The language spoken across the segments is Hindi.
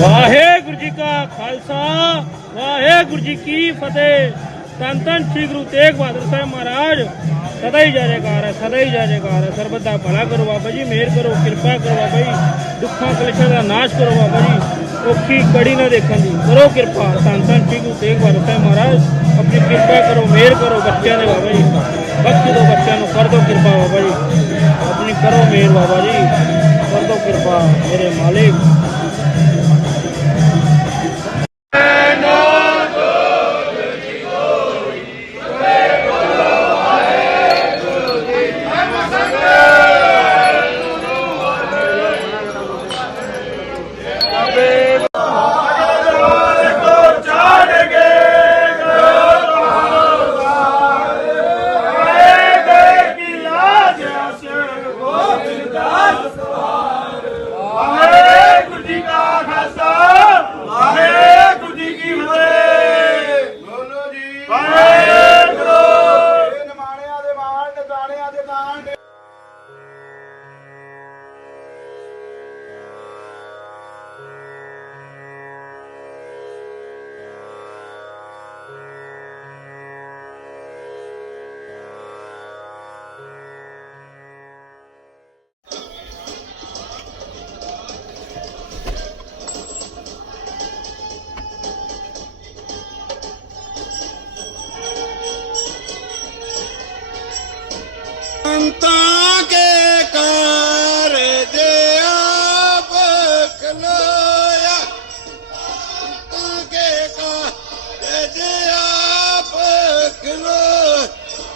ਵਾਹਿਗੁਰੂ ਜੀ ਕਾ ਖਾਲਸਾ, ਵਾਹਿਗੁਰੂ ਜੀ ਕੀ ਫਤਿਹ। ਤਨ ਤਨ ਸ੍ਰੀ ਗੁਰੂ ਤੇਗ ਬਹਾਦਰ ਸਾਹਿਬ ਮਹਾਰਾਜ। ਸਦਾ ਹੀ ਜੈ ਜੈਕਾਰ ਹੈ, ਸਦਾ ਹੀ ਜੈ ਜੈਕਾਰ ਹੈ। ਸਰਬਤ ਦਾ ਭਲਾ ਕਰੋ ਬਾਬਾ ਜੀ, ਮਿਹਰ ਕਰੋ, ਕਿਰਪਾ ਕਰੋ ਬਾਬਾ ਜੀ। ਦੁੱਖਾਂ, ਕਲੇਸ਼ਾਂ ਦਾ ਨਾਸ਼ ਕਰੋ ਬਾਬਾ ਜੀ। ਔਖੀ ਕੜੀ ਨਾ ਦੇਖਣ ਦੀ, ਕਰੋ ਕਿਰਪਾ। ਤਨ ਤਨ ਸ੍ਰੀ ਗੁਰੂ ਤੇਗ ਬਹਾਦਰ ਸਾਹਿਬ ਮਹਾਰਾਜ, ਆਪਣੀ ਕਿਰਪਾ ਕਰੋ, ਮਿਹਰ ਕਰੋ ਬੱਚਿਆਂ ਦੇ ਬਾਬਾ ਜੀ। ਬਖਸ਼ ਦਿਓ ਬੱਚਿਆਂ ਨੂੰ, ਕਰ ਦਿਓ ਕਿਰਪਾ ਬਾਬਾ ਜੀ। ਆਪਣੀ ਕਰੋ ਮਿਹਰ ਬਾਬਾ ਜੀ। ਕਰ ਦਿਓ ਕਿਰਪਾ ਮੇਰੇ ਮਾਲਿਕ।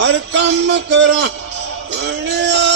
ਹਰ ਕੰਮ ਕਰਾਂ ਆਇਆ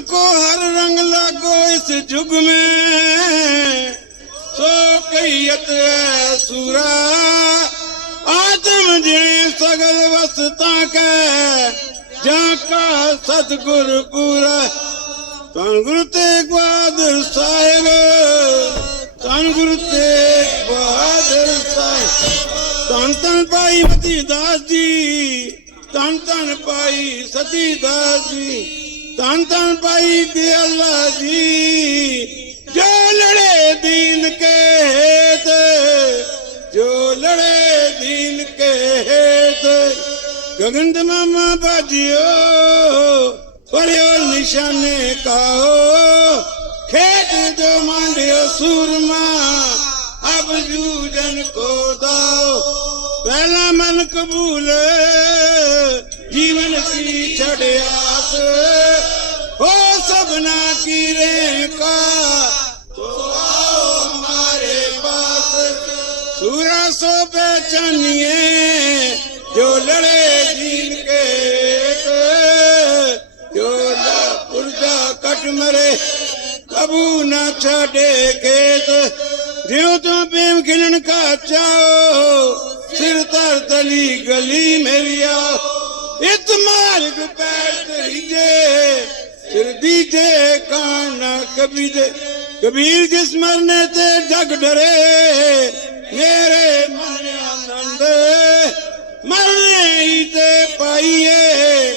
को हर रंग लागो इस जुग में। सो कैयत सूरा आदम जी सगल वसता के, जाका सतगुरु पूरा। धन गुरु तेग बहादुर साहेब धन गुरु तेग बहादुर साहेब। तन तन पाई मती दास जी, तन तन पाई सती दास जी। ਤਨ ਤਨ ਭਾਈ ਦੇ ਅੱਲਾ ਜੀ, ਜੋ ਲੜੇ ਦੀਨ ਕੇ ਹੇਤ ਜੋ ਲੜੇ ਦੀਨ ਕੇ ਹੇਤ ਗਗਨਦ ਮਾਮਾ ਬਾਜਿਓ ਪਰਿਓ ਨਿਸ਼ਾਨੇ ਕਾਓ। ਖੇਤ ਜੋ ਮੰਡਿਓ ਸੂਰਮਾ, ਅਬ ਜੂਜਨ ਕੋ ਦਾਓ। ਪਹਿਲਾ ਮਨ ਕਬੂਲ, ਜੀਵਨ ਸੀ ਛੜਿਆ ਸੋ फकीरें का तो आओ हमारे पास। सूरा सो पहचानिए जो लड़े दीन के जो पुर्जा कट मरे, कबू ना छे खेत। जो तो तुम प्रेम खिलन का चाहो सिर तर तली गली मेरी आओ। इत मार्ग पैर दीजिए ਸਿਰਦੀ ਤੇ ਕਾਨ ਕਬੀ ਦੇ, ਕਬੀਰ ਜਿਸ ਮਰਨੇ ਤੇ ਜਗ ਡਰੇ, ਮੇਰੇ ਮਨ ਆਨੰਦ ਮਰਨੇ ਹੀ ਤੇ ਪਾਈਏ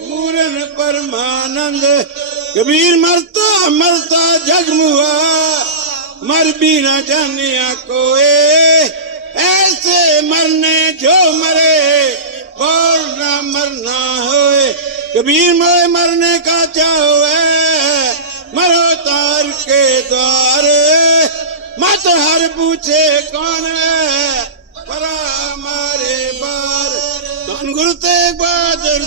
ਪੂਰਨ ਪਰਮਾਨੰਦ। ਕਬੀਰ ਮਰਤਾ ਮਰਤਾ ਜਗ ਮੁਆ, ਮਰ ਵੀ ਨਾ ਜਾਣਿਆ ਕੋਏ। ਐਸੇ ਮਰਨੇ ਜੋ ਮਰੇ ਬੋਲ ਨਾ ਮਰਨਾ ਹੋਏ। कबीर मोए मरने का चाहो है मरो तार के द्वार मत हर पूछे कौन है परा हमारे बार धन गुरु तेग बहादुर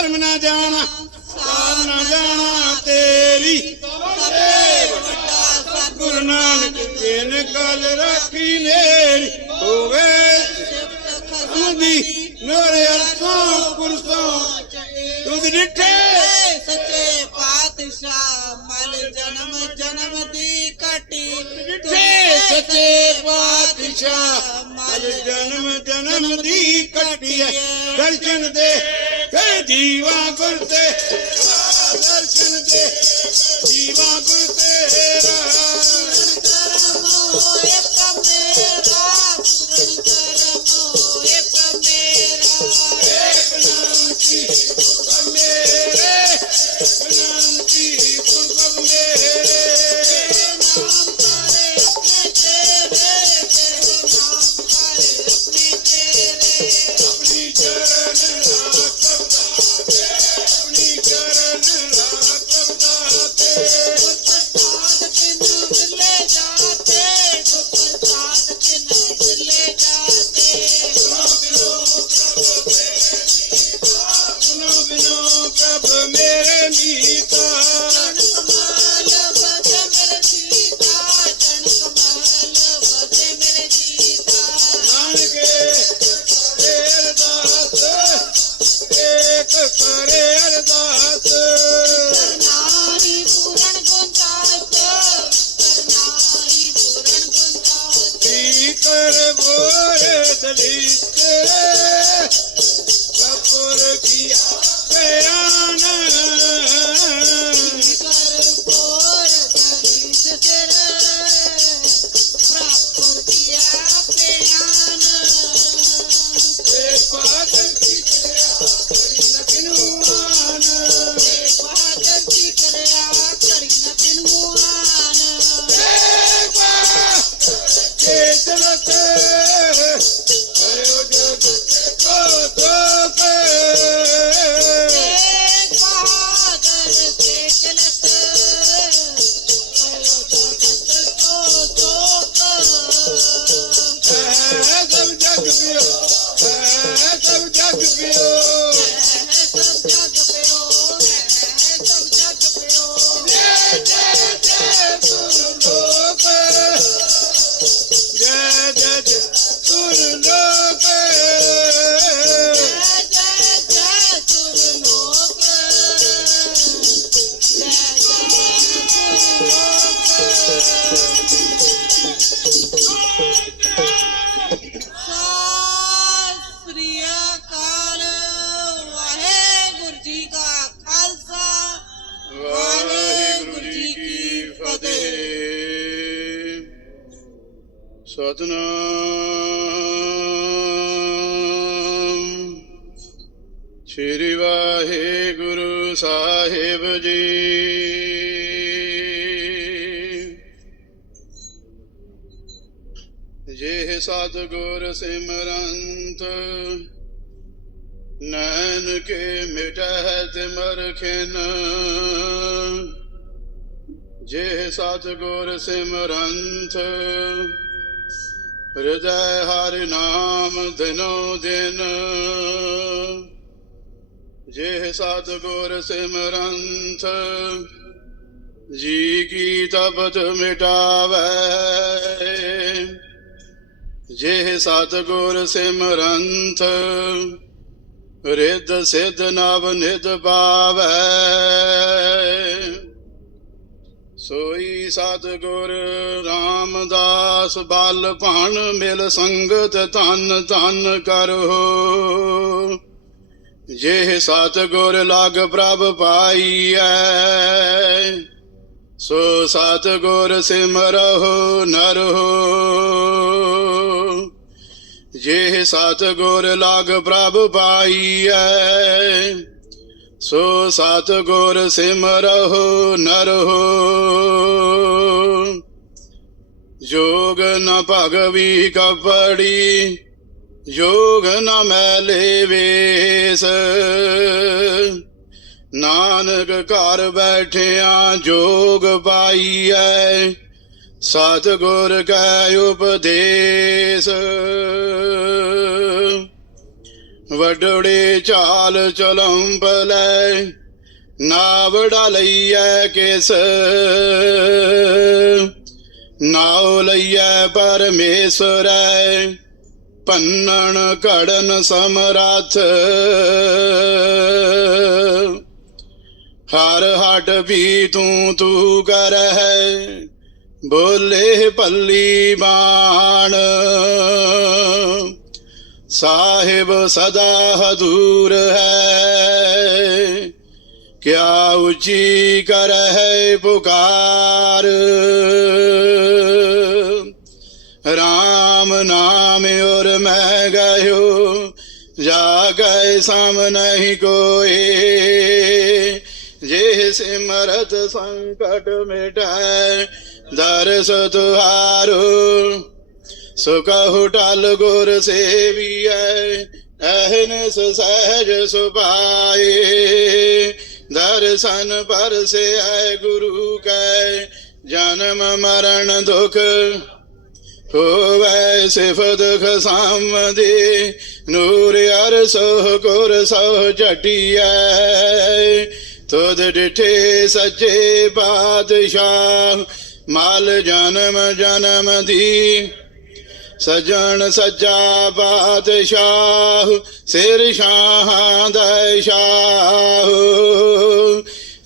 ਧਰਮ ਨਾ ਜਾਣਾ ਸਾਧ ਨਾ ਜਾਣਾ ਤੇਰੀ। ਗੁਰੂ ਨਾਨਕ ਤੇਨ ਕਲ ਰਾਖੀ ਨੇਰੀ ਹੋਵੇ ਤੁਦੀ ਨੋਰੇ ਅਰਸੋਂ ਪੁਰਸੋਂ ਤੁਦ ਨਿੱਠੇ ਸੱਚੇ ਪਾਤਸ਼ਾਹ ਮਲ ਜਨਮ ਜਨਮ ਦੀ ਕਟੀ ਨਿੱਠੇ ਸੱਚੇ ਪਾਤਸ਼ਾਹ ਮਲ ਜਨਮ ਜਨਮ ਦੀ ਕਟੀ ਦਰਸ਼ਨ ਦੇ दीवाी ਸ੍ਰੀ ਵਾਹਿਗੁਰੂ ਸਾਹਿਬ ਜੀ ਜੇ ਸਤ ਗੁਰ ਸਿਮਰੰਤ ਨੈਣ ਕੇ ਮਿਟਹਿ ਤਿਮਰ ਖਿਨ ਜੇ ਸਤ ਗੁਰ ਸਿਮਰੰਤ ਹਿਰਦੈ ਹਰਿ ਨਾਮ ਦਿਨੋ ਦਿਨ ਜੇ ਸਤ ਸਿਮਰੰਥ, ਜੀ ਕੀ ਤਪਤ ਮਿਟਾਵੈ? ਜੇ ਸਤ ਸਿਮਰੰਥ ਸਿਮਰੰਤ ਰਿੱਧ ਸਿੱਧ ਨਵ ਨਿਧ ਪਾਵੈ। ਸੋਈ ਸਤਗੁਰ ਰਾਮਦਾਸ, ਬਲ ਭਾਣ ਮਿਲ ਸੰਗਤ ਧਨ ਧਨ ਕਰੋ। ਜੇ ਸਤ ਗੁਰ ਲਗ ਪ੍ਰਭ ਪਾਈਐ ਸੋ ਸਤ ਗੁਰ ਸਿਮਰਹੁ ਨਰਹੁ ਜੇ ਸਤ ਗੁਰ ਲਗ ਪ੍ਰਭ ਪਾਈਐ ਸੋ ਸਤ ਗੁਰ ਸਿਮਰਹੁ ਨਰਹੁ ਜੋਗ ਨ ਭਗਵੀ ਕਪੜੀ योग न मैले वेस नानक घर बैठिया जोग पाई है सतगुर कै उपदेश। वडड़े चाल चलम पलै नावड़ा लै किस। नाव लै परमेश्वर। है पन्नण कडन समराथ। हार हाट भी तू तू कर है, बोले पल्ली बाण। साहेब सदा हदूर है, क्या उची कर है पुकार। नाम और मैं गयो जागय सम नहीं कोई। जे सिमरत संकट मिटाय दरस तुहारो। सुकहु टल गुर सेविय अहनस सहज सुपाए। दर्शन पर से आय गुरु कै जन्म मरण दुख। ਹੋਵੇ ਸਿਫਤ ਖਸਾਮਦੀ ਨੂਰ ਅਰਸੋ ਕੁਰ ਸੋ ਝਟੀਐ ਤੁਧ ਡਿਠੇ ਸੱਚੇ ਪਾਤਸ਼ਾਹ ਮਾਲ ਜਨਮ ਜਨਮ ਦੀ ਸਜਣ ਸੱਜਾ ਪਾਤਸ਼ਾਹ ਸਿਰ ਸ਼ਾਹਾਂ ਦਾ ਸ਼ਾਹ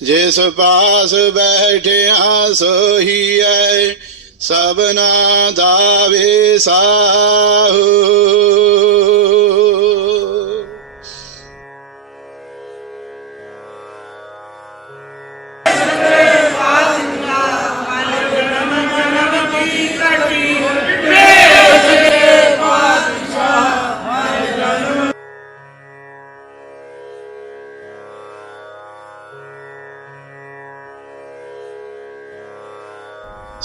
ਜਿਸ ਪਾਸ ਬੈਠਿਆ ਸੋਈ सबना दावे साहू।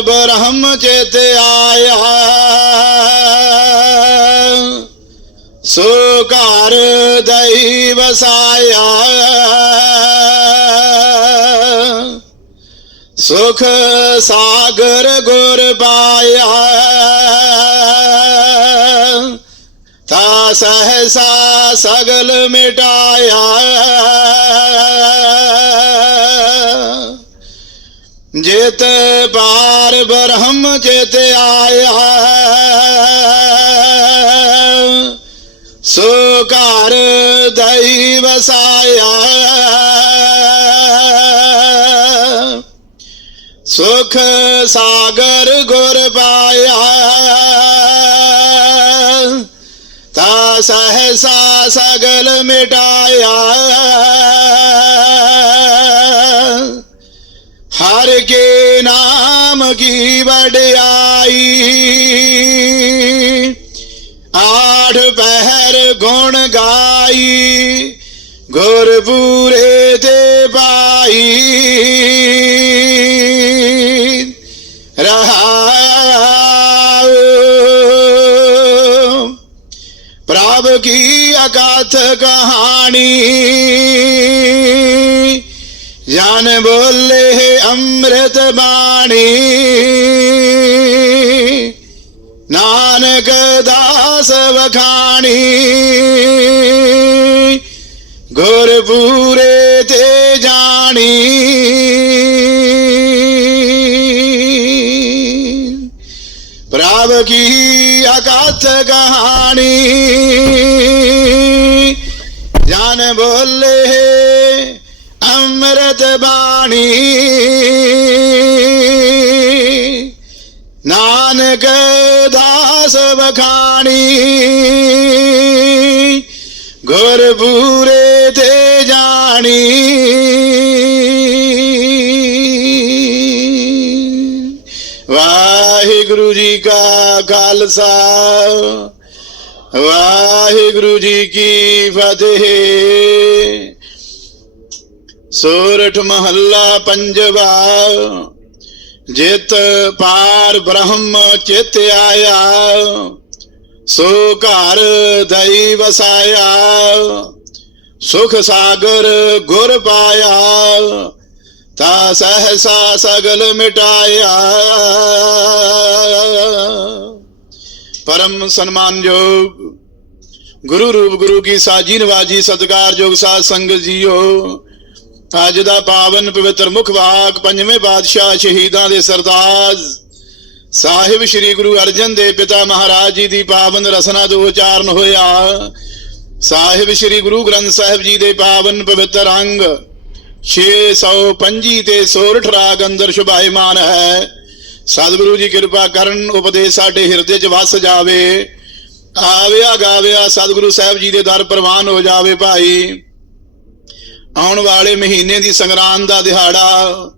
ब्रह्म चेत आया। सुकार दैव साया। सुख सागर गुर पाया। ता सहसा सगल मिटाया। जेते पार ब्रह्म जेते आया। सुकार दही बसाया सुख सागर गुर पाया। ता सहसा सगल मिटाया। हर के नाम की बड़ाई आठ पहर गुण गाई, गुर पूरे दे पाई। रहा प्रभ की अगाथ कहानी। ज्ञान बोले अमृत बाणी नानक दास बखाणी गुर पूरे ते जानी प्राव की अकाथ कहानी ज्ञान बोले अमृत बाणी नानक दास बखाणी गुर बूरे ते जानी। वाहे गुरु जी का खालसा। वाहे गुरु जी की फतेह। सोरठ महल्ला पंजवा, जित पार ब्रह्म चित आया सो घर दई वसाया सुख सागर गुर पाया, ता सहसा सगल मिटाया। परम सम्मान योग, गुरु रूप गुरु की साजीन बाजी सदगार जोग साध संग जियो। ਅੱਜ ਦਾ ਪਾਵਨ ਪਵਿੱਤਰ ਮੁਖ ਵਾਕ ਪੰਜਵੇਂ ਬਾਦਸ਼ਾਹ ਸ਼ਹੀਦਾਂ ਦੇ ਸਰਤਾਜ। ਸਾਹਿਬ ਸ੍ਰੀ ਗੁਰੂ ਅਰਜਨ ਦੇਵ ਪਿਤਾ ਮਹਾਰਾਜ ਜੀ ਦੀ ਪਾਵਨ ਰਸਨਾ ਤੋਂ ਉਚਾਰਨ ਹੋਇਆ। ਸਾਹਿਬ ਸ੍ਰੀ ਗੁਰੂ ਗ੍ਰੰਥ ਸਾਹਿਬ ਜੀ ਦੇ ਪਾਵਨ ਪਵਿੱਤਰ ਅੰਗ 625 ਤੇ ਸੋਰਠ ਰਾਗ ਅੰਦਰ ਸ਼ੁਭਾਇਮਾਨ ਹੈ। ਸਤਿਗੁਰੂ ਜੀ ਕਿਰਪਾ ਕਰਨ ਉਪਦੇਸ਼ ਸਾਡੇ ਹਿਰਦੇ 'ਚ ਵਸ ਜਾਵੇ। ਆਵਿਆ ਗਾਵਿਆ ਸਤਿਗੁਰੂ ਸਾਹਿਬ ਜੀ ਦੇ ਦਰ ਪ੍ਰਵਾਨ ਹੋ ਜਾਵੇ ਭਾਈ। ਆਉਣ ਵਾਲੇ ਮਹੀਨੇ ਦੀ ਸੰਗਰਾਂਦ ਦਾ ਦਿਹਾੜਾ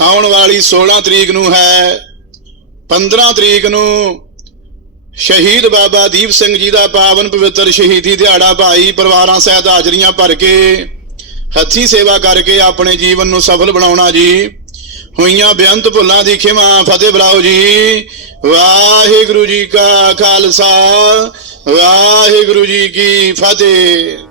ਆਉਣ ਵਾਲੀ 16 ਤਰੀਕ ਨੂੰ ਹੈ 15 ਤਰੀਕ ਨੂੰ ਸ਼ਹੀਦ ਬਾਬਾ ਦੀਪ ਸਿੰਘ ਜੀ ਦਾ ਪਾਵਨ ਪਵਿੱਤਰ ਸ਼ਹੀਦੀ ਦਿਹਾੜਾ ਭਾਈ ਪਰਿਵਾਰਾਂ ਸਹਿਤ ਹਾਜ਼ਰੀਆਂ ਭਰ ਕੇ ਹੱਥੀ ਸੇਵਾ ਕਰਕੇ ਆਪਣੇ ਜੀਵਨ ਨੂੰ ਸਫਲ ਬਣਾਉਣਾ ਜੀ। ਹੋਈਆਂ ਬੇਅੰਤ ਭੁੱਲਾਂ ਦੀ ਖਿਮਾ ਫਤਿਹ ਬੁਲਾਓ ਜੀ। ਵਾਹਿਗੁਰੂ ਜੀ ਕਾ ਖਾਲਸਾ, ਵਾਹਿਗੁਰੂ ਜੀ ਕੀ ਫਤਿਹ।